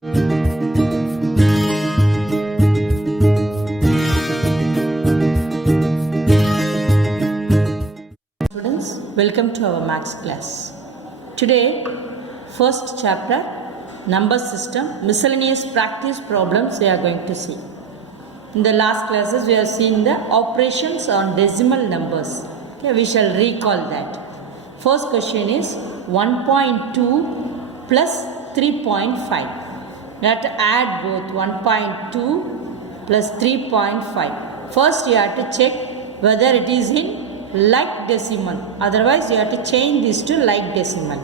Students, welcome to our maths class. Today, first chapter, number system, miscellaneous practice problems we are going to see. In the last classes, we have seen the operations on decimal numbers. Okay, we shall recall that. First question is 1.2 plus 3.5. We have to add both 1.2 plus 3.5. First, you have to check whether it is in like decimal. Otherwise, you have to change this to like decimal.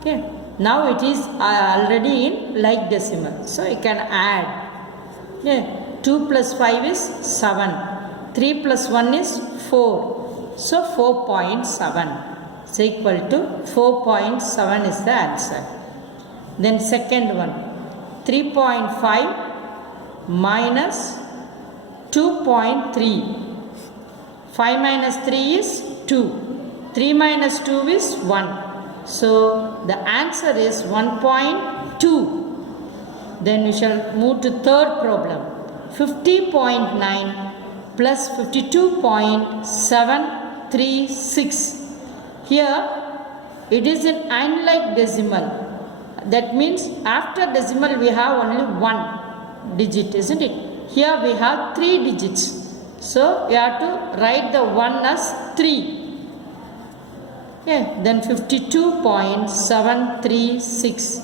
Okay. Now it is already in like decimal. So you can add. Okay. 2 plus 5 is 7. 3 plus 1 is 4. So 4.7 is equal to 4.7 is the answer. Then second one. 3.5 minus 2.3. 5 minus 3 is 2. 3 minus 2 is 1. So the answer is 1.2. Then we shall move to third problem. 50.9 plus 52.736. Here it is in unlike decimal. That means after decimal we have only one digit, isn't it? Here we have 3 digits. So we have to write the 1 as 3. Okay, then 52.736.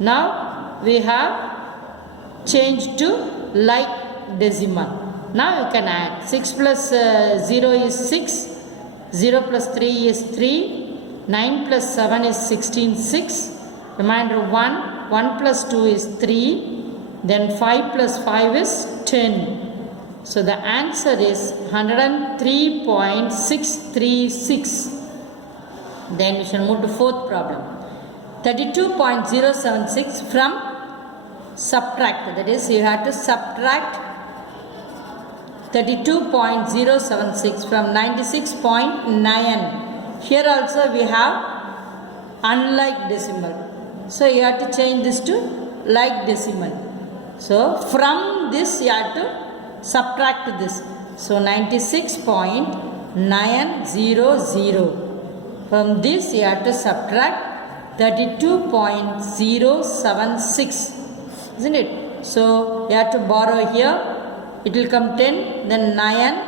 Now we have changed to like decimal. Now you can add 6 plus 0 is 6. 0 plus 3 is 3. 9 plus 7 is 16, 6. Remainder 1. 1 plus 2 is 3. Then 5 plus 5 is 10. So the answer is 103.636. Then we shall move to fourth problem. 32.076 from subtract. That is, you have to subtract 32.076 from 96.9. Here also we have unlike decimal. So you have to change this to like decimal. So from this you have to subtract this. So 96.900. From this you have to subtract 32.076. Isn't it? So you have to borrow here. It will come 10, then 9.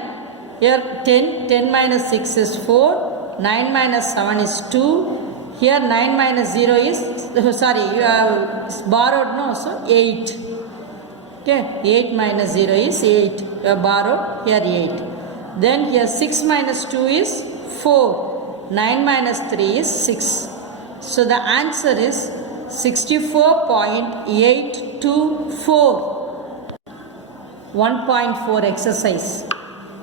Here 10. 10 minus 6 is 4. 9 minus 7 is 2. Here 9 minus 0 is, sorry, you have borrowed, no, so 8. Okay, 8 minus 0 is 8. You have borrowed, here 8. Then here 6 minus 2 is 4. 9 minus 3 is 6. So the answer is 64.824. 1.4 exercise.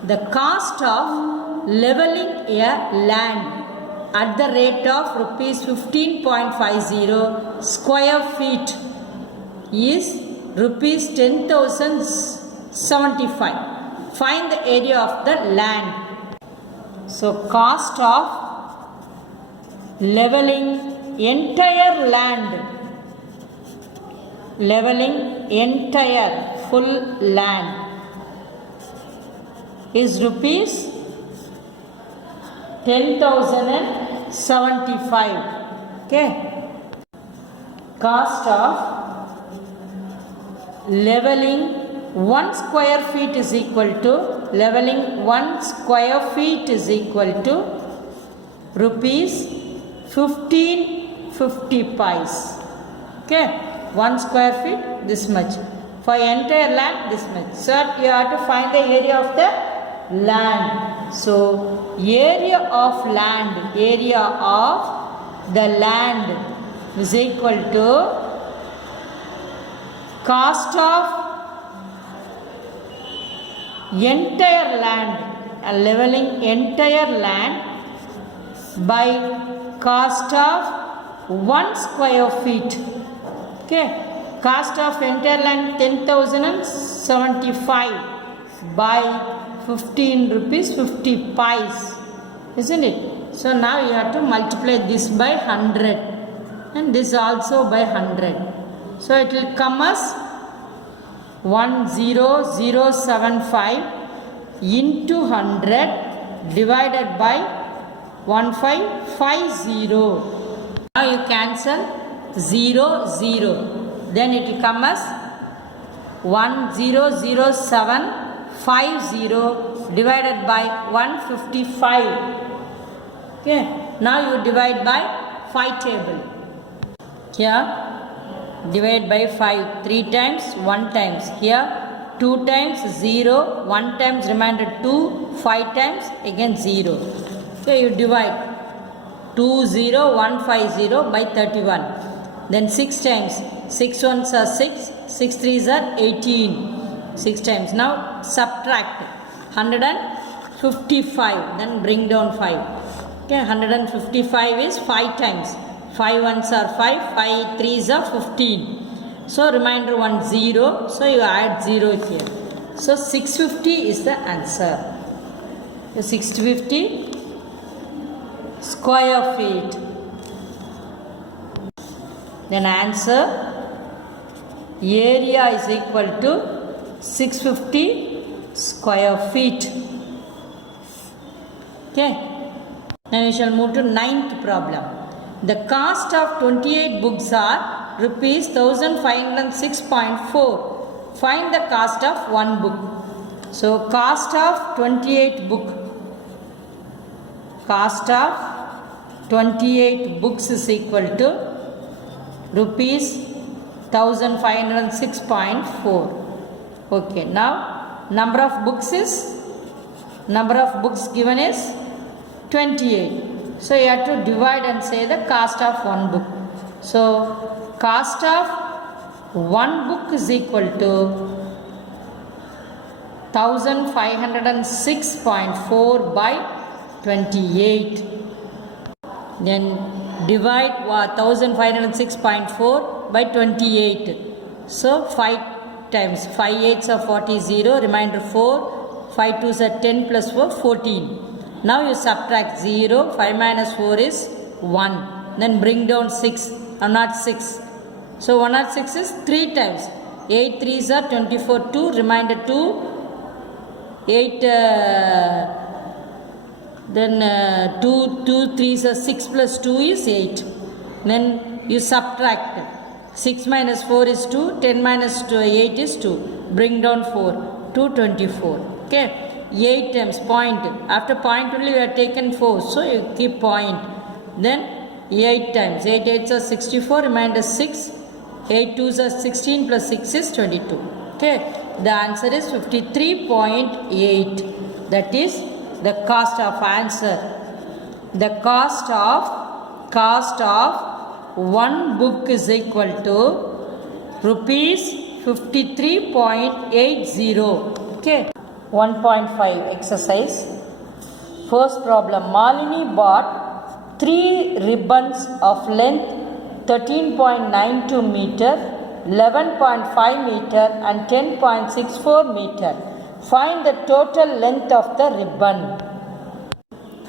The cost of leveling a land at the rate of rupees 15.50 square feet is rupees 10,075. Find the area of the land. So cost of leveling entire land, leveling entire full land is rupees 10,075. Okay. Cost of leveling 1 square feet is equal to, leveling 1 square feet is equal to rupees 1550 pies. Okay. 1 square feet this much. For entire land this much. So you have to find the area of the land. So area of land is equal to cost of entire land, leveling entire land by cost of 1 square feet. Okay, cost of entire land 10,075 by 15 rupees 50 pies, isn't it? So now you have to multiply this by 100 and this also by 100. So it will come as 10075 into 100 divided by 1550. Now you cancel 0, 0. Then it will come as 100750 divided by 155. Okay. Now you divide by 5 table. Here divide by 5 3 times 1 times. Here 2 times 0, 1 times remainder 2, 5 times again 0. Okay, you divide 20150 by 31. Then 6 times, 6 ones are 6, 6 threes are 18. 6 times. Now subtract 155, then bring down 5. Okay, 155 is 5 times. 5 ones are 5, 5 threes are 15. So remainder 1 0. So you add 0 here. So 650 is the answer. The 650 square feet. Then answer, area is equal to 650 square feet. Okay. Then we shall move to 9th problem. The cost of 28 books are rupees 1506.4. Find the cost of one book. So cost of 28 book. Cost of 28 books is equal to rupees 1506.4. Okay, now number of books given is 28. So you have to divide and say the cost of one book. So cost of one book is equal to 1506.4 by 28. Then divide 1506.4 by 28. So 5 times 5 8s are 40, remainder 4, 5 2s are 10 plus 4, 14. Now you subtract 0, 5 minus 4 is 1. Then bring down 6, 106. So 106 is 3 times. 8 3s are 24, 2, remainder 2, 8, then 2 3s are 6 plus 2 is 8. Then you subtract. 6 minus 4 is 2, 10 minus 8 is 2. Bring down 4, 224. Okay. 8 times point. After point only we have taken 4. So you keep point. Then 8 times. 8 8s are 64. Remainder 6. 8 2s are 16 plus 6 is 22. Okay. The answer is 53.8. That is the cost of answer. The cost of one book is equal to rupees 53.80. Okay. 1.5 exercise. First problem. Malini bought 3 ribbons of length 13.92 meter, 11.5 meter and 10.64 meter. Find the total length of the ribbon.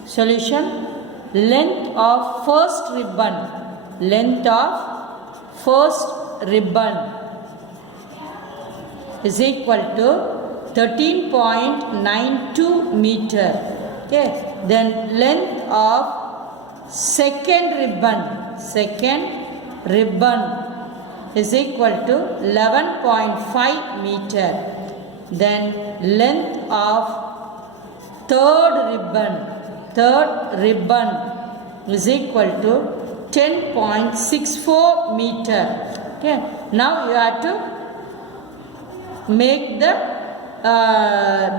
Solution. Length of first ribbon. Length of first ribbon is equal to 13.92 meter. Okay. Then length of second ribbon is equal to 11.5 meter. Then length of third ribbon is equal to 10.64 meter. Okay. Now you have to make the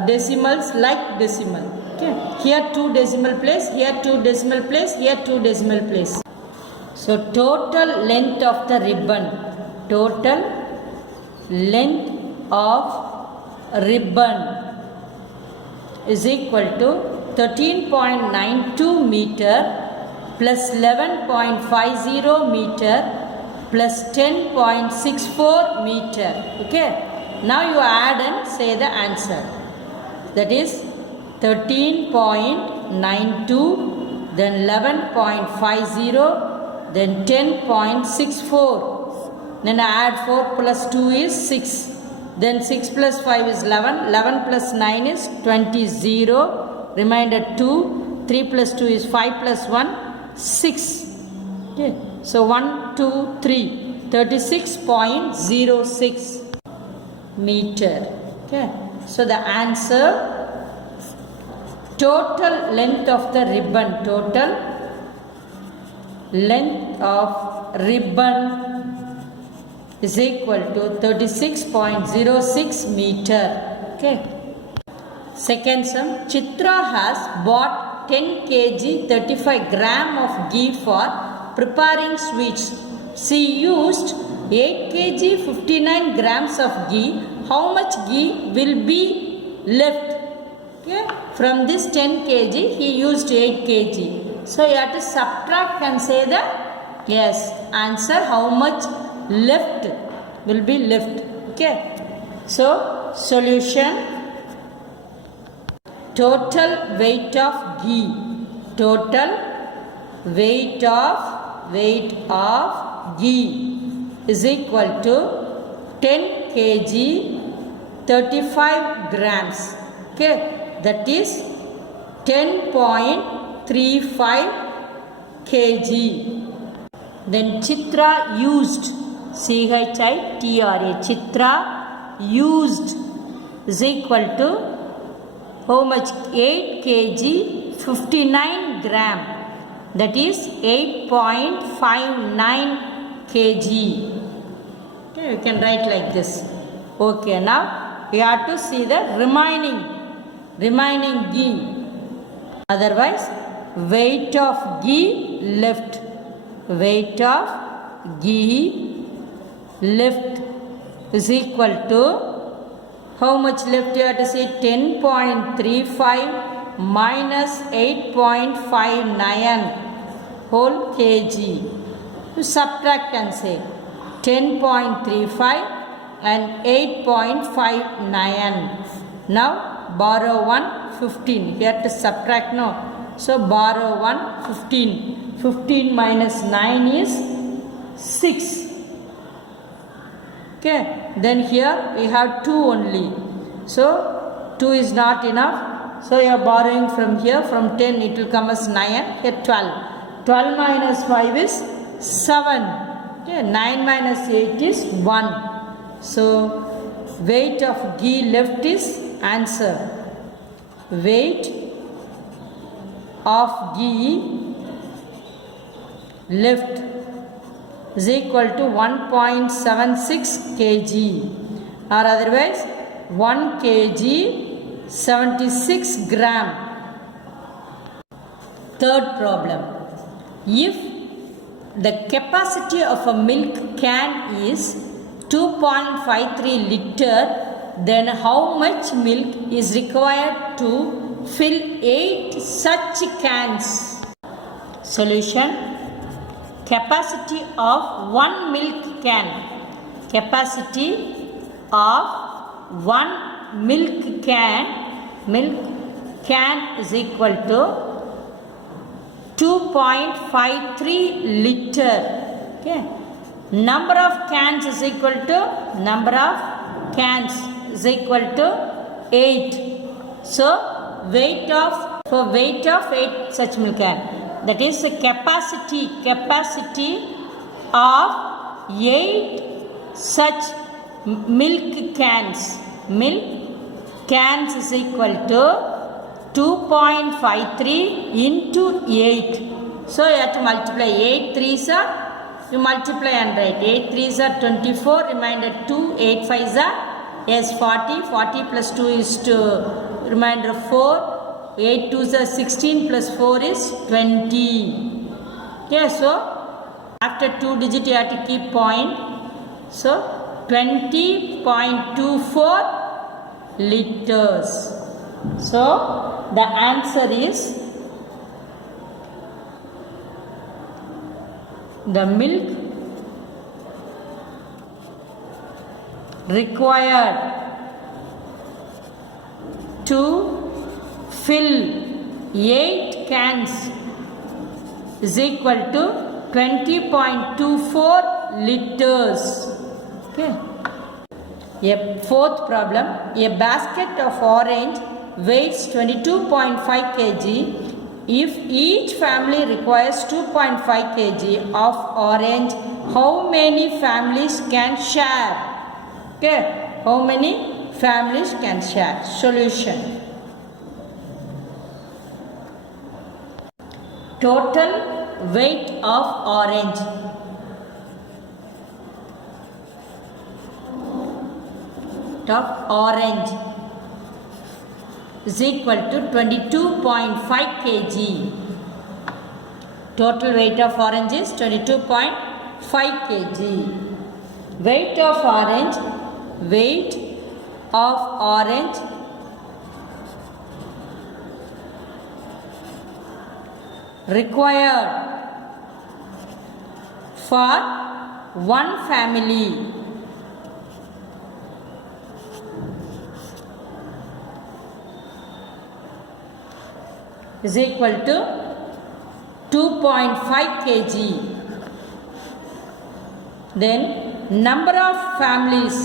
decimals like decimal. Okay. Here 2 decimal place, here 2 decimal place, here 2 decimal place. So total length of the ribbon. Total length of ribbon is equal to 13.92 meter plus 11.50 meter plus 10.64 meter. Okay. Now you add and say the answer. That is 13.92, then 11.50, then 10.64. Then add 4 plus 2 is 6. Then 6 plus 5 is 11. 11 plus 9 is 20. 0. Remainder 2. 3 plus 2 is 5 plus 1. 6. Okay. So 1, 2, 3. 36.06 meter. Okay. So the answer, total length of the ribbon. Total length of ribbon is equal to 36.06 meter. Okay. Second sum. Chitra has bought 10 kg 35 gram of ghee for preparing sweets. She used 8 kg 59 grams of ghee. How much ghee will be left? Okay. From this 10 kg he used 8 kg. So you have to subtract and say the yes answer, how much left will be left. Okay. So solution, total weight of ghee, total weight of ghee is equal to 10 kg 35 grams. Okay, that is 10.35 kg. Then Chitra used, CHITRA, Chitra used is equal to how much? 8 kg 59 gram, that is 8.59 kg. Okay, you can write like this. Okay, now we have to see the remaining ghee. Otherwise, weight of ghee left. Weight of ghee left is equal to how much left? You have to say 10.35 minus 8.59 whole kg. You subtract and say 10.35 and 8.59. Now borrow 1 15. You have to subtract now. So borrow 1 15. 15 minus 9 is 6. Okay. Then here we have 2 only. So 2 is not enough. So you are borrowing from here. From 10 it will come as 9. Here 12. 12 minus 5 is 7. Okay. 9 minus 8 is 1. So weight of ghee left is answer. Weight of ghee left is equal to 1.76 kg, or otherwise 1 kg 76 gram. Third problem. If the capacity of a milk can is 2.53 liter, then how much milk is required to fill 8 such cans? Solution. Capacity of 1 milk can. Capacity of 1 milk can is equal to 2.53 liter. Okay. Number of cans is equal to 8. So weight of 8 such milk can, that is the capacity of 8 such milk cans is equal to 2.53 into 8. So you have to multiply. 8 3s are, you multiply and write. 8 3s are 24, remainder 2. 8 5s are, yes, 40. 40 plus 2 is 2, remainder 4. 8 2s are 16 plus 4 is 20. Okay, so after 2 digit you have to keep point. So 20.24 liters. So the answer is, the milk required to fill 8 cans is equal to 20.24 liters. Okay. A fourth problem, a basket of orange weighs 22.5 kg. If each family requires 2.5 kg of orange, how many families can share? Okay, how many families can share? Solution. Total weight of orange. Of orange is equal to 22.5 kg. Total weight of orange is 22.5 kg. Weight of orange, required for one family is equal to 2.5 kg. Then number of families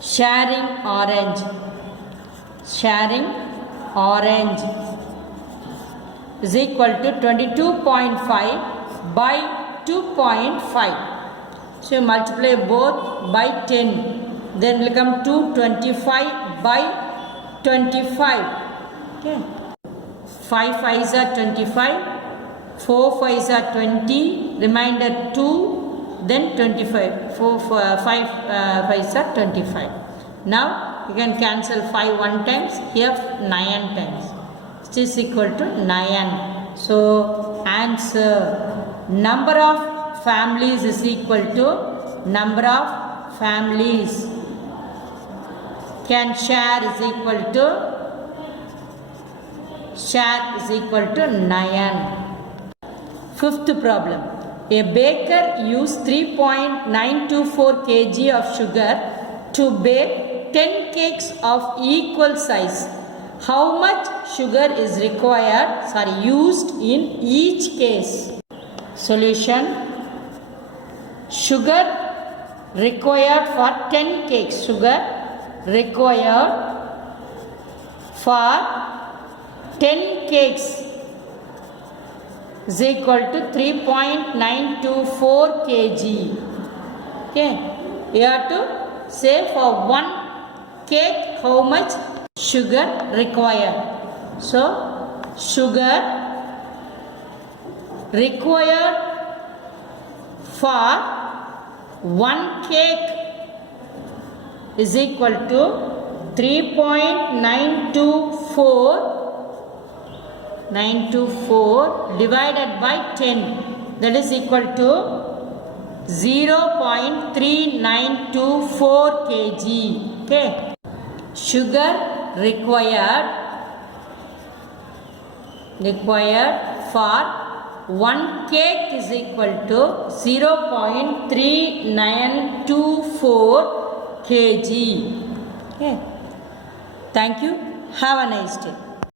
sharing orange is equal to 22.5 by 2.5. So you multiply both by 10, then will come to 25 by 25. Okay. 5 5s are 25, 4 5s are 20, remainder 2, then 25. 5 5s are 25. Now you can cancel 5 1 times, here 9 times. It is equal to 9. So answer, number of families is equal to number of families can share is equal to 9. Fifth problem, a baker used 3.924 kg of sugar to bake 10 cakes of equal size. How much sugar is used in each case? Solution. Sugar required for 10 cakes. Sugar required for 10 cakes is equal to 3.924 kg. Okay. You have to say for one cake how much sugar required. So sugar required for one cake is equal to 3.924 divided by 10, that is equal to 0.3924 kg. Okay. Sugar required for one cake is equal to 0.3924 kg. Okay. Thank you. Have a nice day.